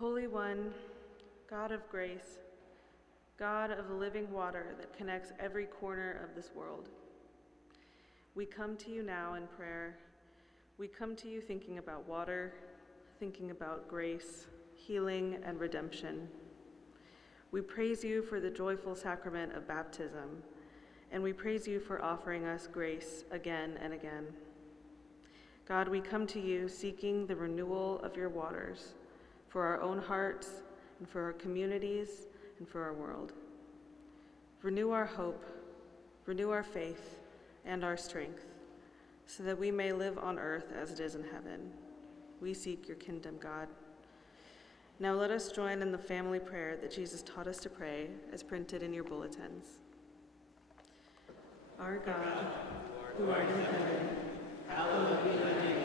Holy One, God of grace, God of the living water that connects every corner of this world, we come to you now in prayer. We come to you thinking about water, thinking about grace, healing, and redemption. We praise you for the joyful sacrament of baptism, and we praise you for offering us grace again and again. God, we come to you seeking the renewal of your waters for our own hearts and for our communities and for our world. Renew our hope, renew our faith and our strength, so that we may live on earth as it is in heaven. We seek your kingdom, God. Now let us join in the family prayer that Jesus taught us to pray, as printed in your bulletins. Our God, who art in heaven, hallowed be thy name.